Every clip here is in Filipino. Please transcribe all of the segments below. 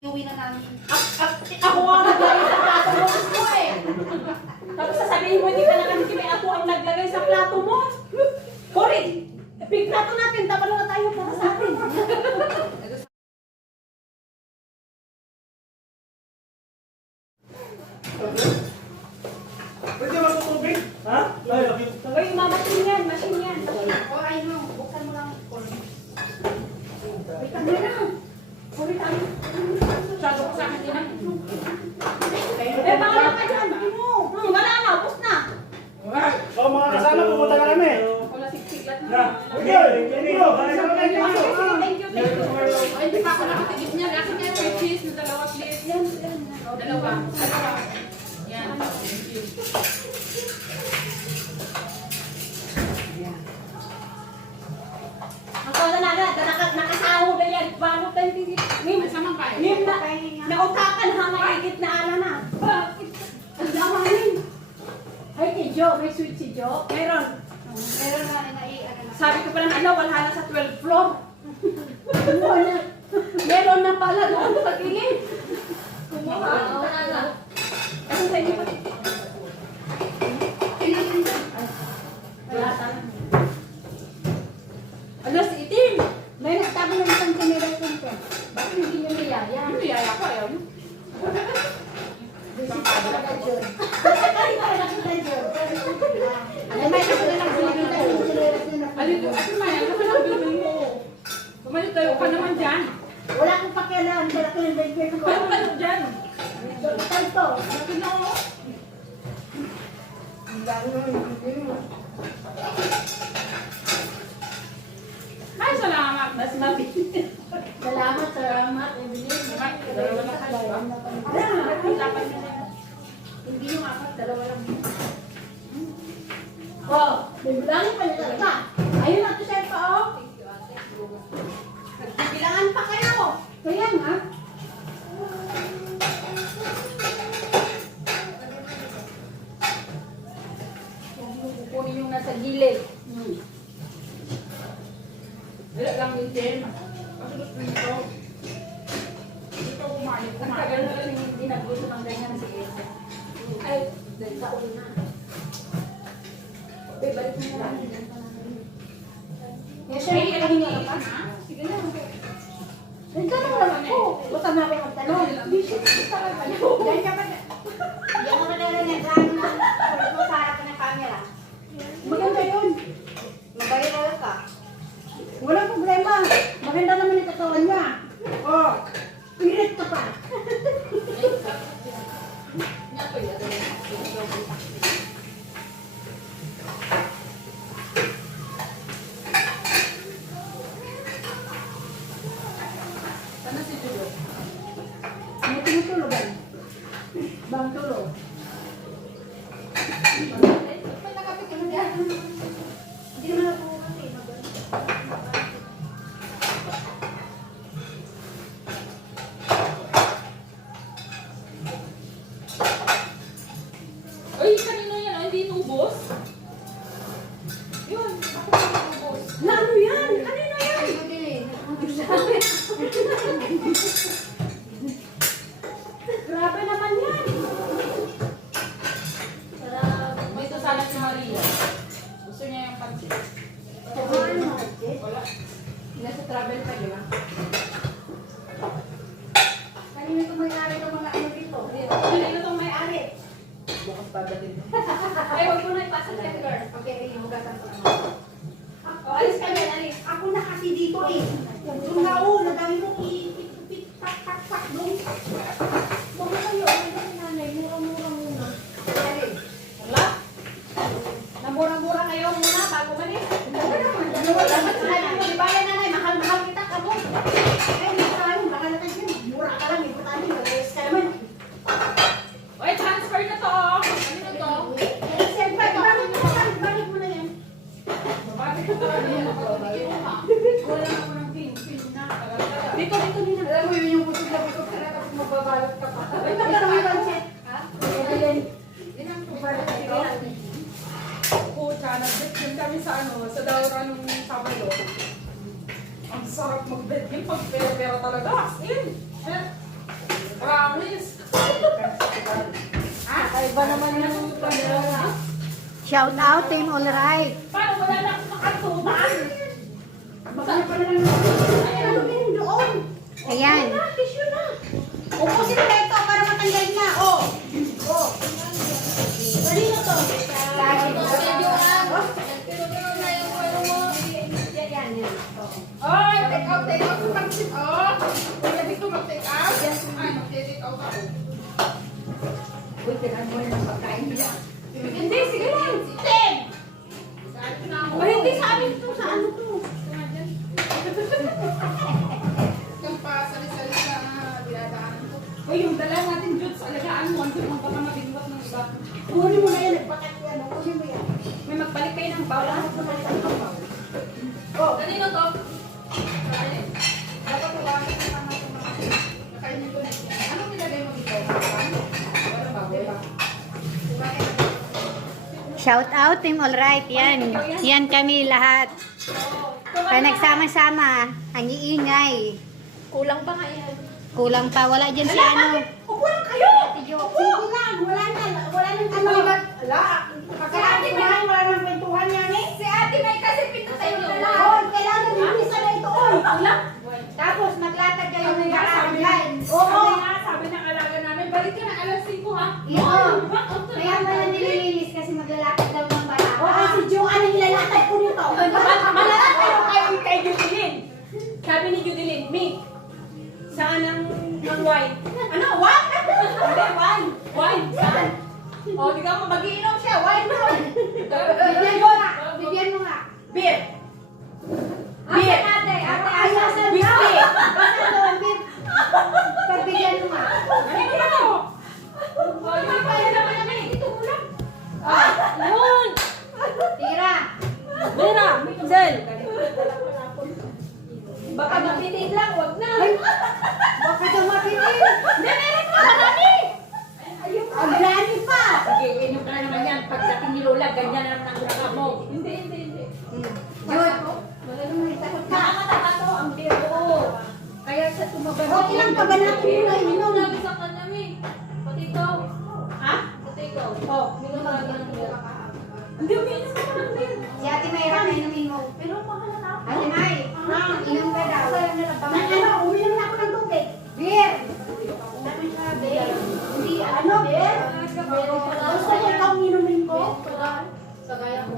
Iuwi na namin. Ako ang naglagay sa plato mo mismo eh. Tapos sasabihin mo, hindi ka nakakimi, ako ang naglagay sa plato mo. Cory, pigplato natin, tapos na tayo para sa atin. Pwede ba ito tubig? Ha? Ay, okay. Sabay, mamasin yan, machine yan. O ay no, buksan mo lang. Wait, ano na? Cory, tayo. Shadow ko sa akin din. Eh, baka ka dyan, hindi mo. Wala na, upos na. So mga kasama, pumunta na kami. Wala siksik lang Na, na. okay, thank you. Bye, bye, bye. Thank you, thank you. Ay, hindi pa ako nakatigip niya. Akin nga yung cheese na dalawa, please. Yan, yan. Dalawa. Yan. Thank you. Ako na nakasahod na yan. Bago tayo tisit. Nim, Masamang kayo. nim na, nautakan ha, maigit na ala na. Bakit? Ang damanin. Ay, kay Jo, may sweet si Jo. Meron. Meron na ano na. Sabi ko pala na, wala na sa 12th floor. Meron na pala doon sa gilid. Wala na. Kasi sa inyo pa. Wala talaga. Ano si Itim? May nagtabi ng isang tinira ko. Bakit hindi nyo niyaya? Ano yaya ko? Ayaw niyo. Alin, atin man, ano ka lang bilbil mo? Bumalik tayo ka naman dyan. Wala akong pakialam, malaki ng baby ko. Balik dyan. Ito. Bakit na ako? Ay, salamat. Mas mabili. Salamat, salamat. Evelyn. Dalawa na kayo, ba? Dapat na yan. Hindi yung apat, dalawa lang. Oh, bibilangin pa nila ka. Ayun na, tusay pa, oh. Bilangan pa kayo. Kaya nga. Kukunin yung nasa gilid. Wala lang din din. Kasunod ko nito. Dito kumain. Ang tagal na kasi hindi naggusto ng ganyan si Esa. Ay, dahil sa una. Okay, balik mo na lang. Yes, sir, hindi ka lang hingi pa. Sige na. Nagtanong lang ako. Basta nga kayo magtanong. Hindi siya talaga. Diyan ka ba? Diyan ka ba na rin yung drama na? Pwede mo sa harap ng camera. Maganda yun. Mag-viral ka. Walang problema. Maganda naman yung katawan niya. Oh, pilit ka pa. Sana si Julo. Ano tinutulugan? Bang tulog? Ba't nakapit ka na dyan? Hindi naman ako kasi. Uy, kanino yan? Oh, hindi inubos? Yun, ako pa inubos. Lalo yan! Kanino yan? Ayun din eh. Grabe naman yan! Dito sana si Maria. Gusto niya yung pansit. Wala. Nasa travel pa, di ba? Kanino itong may-ari ng mga ano dito? Kanino itong may-ari? Bukas pagdating. Ay, huwag mo na ipasok yan, girl. Okay, hinugasan ko naman. O, alis ka yan, alis. Ako na kasi dito eh. Yung nauna, dami mong tak doon. Huwag na kayo, ay na nanay, mura-mura muna. Alis. Wala? Namura-mura kayo muna bago malis. Dapat sinabi mo, di ba yan, nanay? Mahal-mahal kita, kamo. Ay, hindi ka lang, baka natin siya, mura ka lang, ipot tayo, mag-ayos ka naman. Oy, transfer na to. Ano to? Eh, siyempre, balik mo na yan. Bakit ito? Wala na ako ng pin na. Dito, dito. Alam mo yun yung busog na busog ka na, tapos magbabalot ka pa. Ay, Magkano yung pansit? Ha? Ayan. Ilang to? Pucha, nag-bet kami sa sa Daura nung Sabado. Ang sarap mag-bet yun pag pera-pera talaga. As in. Iba naman yung pagdala. Shout out, Team Alright. Paano wala na akong makatutan? Saan pa naman? Ay, ano din doon? Ayan. Tissue na. Upusin mo na ito para matanggal na. Oh. Oh. Kanino to? Ay, take out, take out. Pansit, oh. Pwede ko mag-take out? Ay, mag-take out ako. Uy, tirahan mo na ng pagkain nila. Hindi, sige lang. Ten! O hindi sa amin to, sa ano to? Yung pasali-sali sa dinadaanan ko. O yung dala natin, Judes, alagaan mo. Ang sipong ka pa mabindot ng iba. Kunin mo na yan. Nagpakat yan. Kunin mo yan. May magbalik kayo ng bawla. Oh. Kanino to? Dapat huwagan ko naman ito mga nakainin ko na yan. Anong nilagay mo dito? Wala ba? Diba? Shout out, Team Alright. Yan. Yan kami lahat. Pag nagsama-sama, ang iingay. Kulang pa nga yan. Kulang pa. Wala dyan si ano. Upo lang kayo! Sige lang. Wala na. Wala nang ano. Wala. Pagkakating mo lang. Wala nang kwentuhan yan eh. Si Ate May kasi pito sa inyo na. Oh, kailangan linisan na ito. Oh. Kulang? Tapos maglatag kayo ng Sabi nakakaan. Oo. Sabi ng alaga namin, balik ka na alas 5 ha. Oo. Kaya pala nililinis kasi maglalakad daw ng bata. Oo, si Joanne ang nilalakad ko nito. Malalat kayo kay Judilyn. Sabi ni Judilyn, Mi, saan ang wine? Ano? Wine? Hindi, wine. Wine, saan? O, di ka mo, mag-iinom siya. Wine mo. Bigyan mo nga. Bigyan mo nga. Beer. Beer. Ayasan Whiskey. Basta doon, Bib. Pagbigyan mo nga. Ano ba to? O, yung kaya naman namin. Ito mo lang. Yun. Tira. Mira, Sel. Baka mapitin lang, wag na. Baka dumapitin. Hindi, meron pa, marami. Ang grani pa. Sige, inom ka na naman yan. Pagdating ni Lola, ganyan na naman ang ulang mo. Hindi. Yun. Wala naman takot ka. Nakakataka to ang biro. Kaya sa tumaba. Okay lang pa ba natin yun ay inom? sa kanya, Mi. Pati ikaw. Ha? Pati ikaw. Oh, minum ka ng beer. Hindi, umiinom ka ng beer. Si Ate Mayra, inumin mo. Pero mahal na ako. Ate May, inom ka daw. Ano, uminom na ako ng tubig. Beer. Dami ka, beer. Hindi, ano, beer? Gusto mo ikaw inumin ko? Sagaya ko.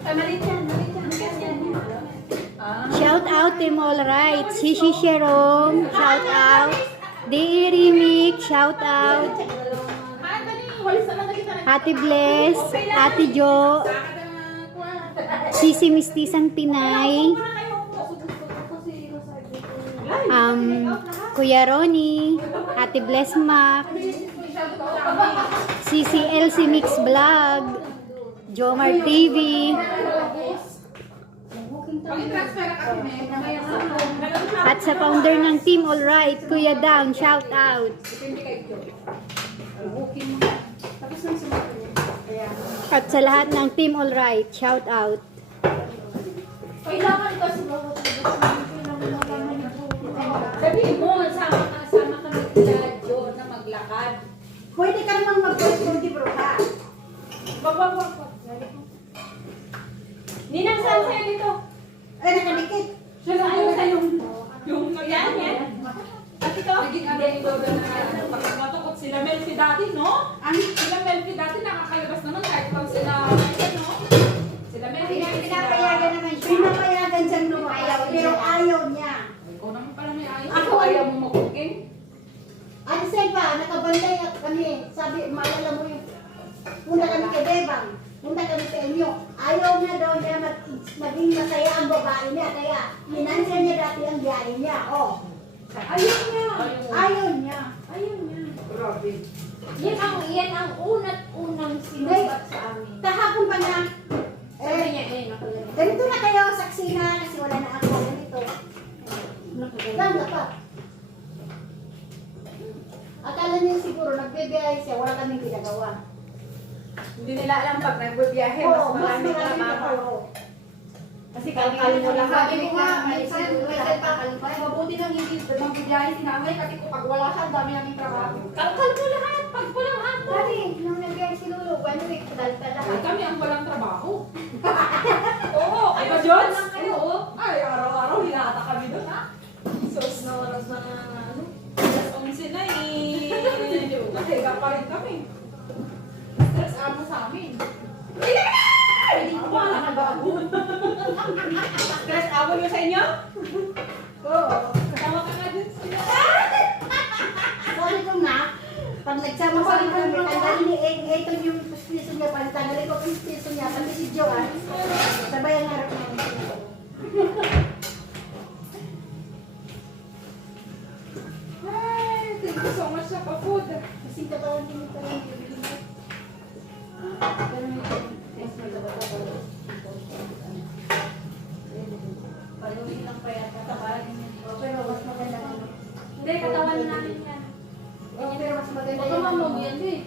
Ay, malit yan. Shout out, Team Alright. Sisi Sharon. Shout out. Diri Remix. Shout out. Ate Bless. Ate Jo. Sisi Mistisang Pinay. Kuya Ronnie. Ate Bless Mac. Sisi Elsie Mix Vlog. Jomar TV. Pag-transfer ka kami, At sa founder ng Team Alright, Kuya Down, shout out. At sa lahat ng Team Alright, shout out. Kailangan kasi sabihin mo, sama ka nila, Jo, na maglakad. Pwede ka namang mag-question, di bro ka? Wag. Ninang, saan sa'yo dito? Ay, nakadikit. Ayaw sa yung yan. At ikaw? naging ano ito na pagkakatukot sila Melfi dati, no? Sila Melfi dati nakakalabas naman kahit pag sila, no? Sila Melfi dati Pinapayagan naman siya. Pinapayagan siyang lumayaw, pero ayaw niya. Ikaw naman pala may ayaw. Ako, ayaw mo makuking. Ano sa'yo pa, nakabanday kami. Sabi, maalala mo yung punta kami kay Bebang. Punta kami sa inyo. Ayaw niya daw niya maging masaya ang babae niya. Kaya minansya niya dati ang biyahe niya. Oh. Ayaw niya. Ayaw niya. Ayaw niya. Grabe. Yan ang unang sinubat sa amin. Kahapon pa na. Sabi niya, nakalagay. Ganito na kayo, saksi na kasi wala na ako. Ganito. Ganda pa. Akala niyo siguro nagbibiyahe siya, wala kaming ginagawa. Hindi nila alam pag nagbibiyahe, Oo, mas marami pa trabaho. kayo. Kasi kalkal mo lang. Sabi ko nga, minsan, minsan pa Ay, mabuti nang hindi magbibiyahe si nanay kasi kung pag wala siya, ang dami naming trabaho. Kalkal mo lahat. Pag walang ako. Dati, nung nag-gaya si Lulu, ano eh, kadalta Ay, lahat. kami ang walang trabaho. Oo, Ay, kayo ba, Jones? lang kayo. Ay, araw-araw hinahata kami doon, ha? Sos na oras na ano. Alas 11 na eh. Nakahiga pa rin kami. Stress amo sa amin. Hindi ko ba alam na bago? Stress abo nyo sa inyo? Oo. Kasama ka nga dun sila. Sorry ko na, pag nagsama-sama kami, tanggalin ni ito yung piso niya, tanggalin ko yung piso niya, sabi si Joanne, sabay ang harap namin. Ay, thank you so much sa pa-food. Kasi ka ba hindi mo pa lang bibili mo? Pero mas maganda pa pala. Paluin lang pa yan, katabaran niya. Pero mas maganda naman. Hindi, katawan namin yan. Pero mas maganda Baka yung mamog yan eh.